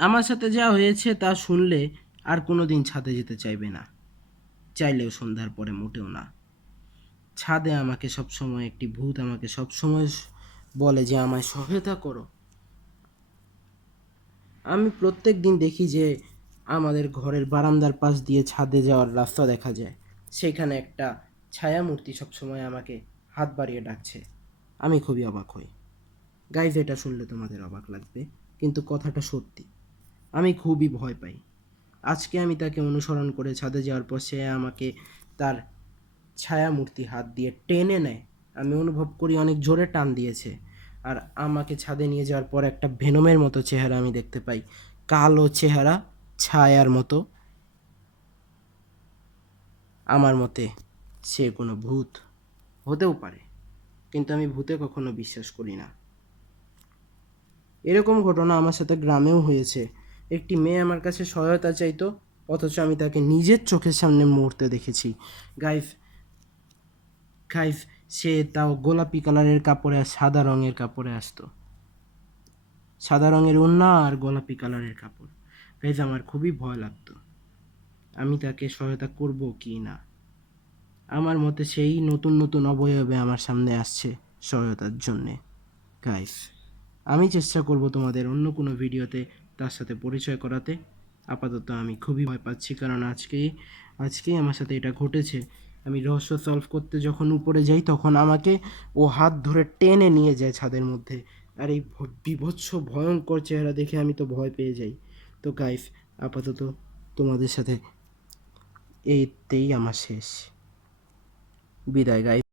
আমার সাথে যা হয়েছে তা শুনলে আর কোনো দিন ছাদে যেতে চাইবে না, চাইলেও সন্ধ্যার পরে মোটেও না। ছাদে আমাকে সবসময় একটি ভূত আমাকে সবসময় বলে যে আমায় সহায়তা করো। আমি প্রত্যেক দিন দেখি যে আমাদের ঘরের বারান্দার পাশ দিয়ে ছাদে যাওয়ার রাস্তা দেখা যায়, সেখানে একটা ছায়ামূর্তি সবসময় আমাকে হাত বাড়িয়ে ডাকছে। আমি খুবই অবাক হই। গাইজ, এটা শুনলে তোমাদের অবাক লাগবে, কিন্তু কথাটা সত্যি। আমি খুবই ভয় পাই। আজকে আমি তাকে অনুসরণ করে ছাদে যাওয়ার পর সে আমাকে তার ছায়ামূর্তি হাত দিয়ে টেনে নেয়। আমি অনুভব করি অনেক জোরে টান দিয়েছে। আর আমাকে ছাদে নিয়ে যাওয়ার পর একটা ভেনমের মতো চেহারা আমি দেখতে পাই, কালো চেহারা, ছায়ার মতো। আমার মতে সে কোনো ভূত হতেও পারে, কিন্তু আমি ভূতে কখনো বিশ্বাস করি না। এরকম ঘটনা আমার সাথে গ্রামেও হয়েছে। একটি মেয়ে আমার কাছে সহায়তা চাইতো, অথচ আমি তাকে নিজের চোখের সামনে মুহূর্তে দেখেছি। গাইফ গাইফ সে তাও গোলাপি কালারের কাপড়ে আর সাদা রঙের কাপড়ে আসতো, সাদা রঙের ওড়না আর গোলাপি কালারের কাপড়। গাইজ, আমার খুবই ভয় লাগতো। আমি তাকে সহায়তা করব কি না। আমার মতে সেই নতুন নতুন অবয়বে আমার সামনে আসছে সহায়তার জন্যে। গাইস, আমি চেষ্টা করব তোমাদের অন্য কোনো ভিডিওতে তার সাথে পরিচয় করাতে। আপাতত আমি খুবই ভয় পাচ্ছি, কারণ আজকেই আমার সাথে এটা ঘটেছে। আমি রহস্য সলভ করতে যখন উপরে যাই তখন আমাকে ও হাত ধরে টেনে নিয়ে যায় ছাদের মধ্যে। আর এই বীভৎস ভয়ঙ্কর চেহারা দেখে আমি তো ভয় পেয়ে যাই। তো গাইস, আপাতত তোমাদের সাথে এইতেই আমার শেষ। বিদায় গাইস।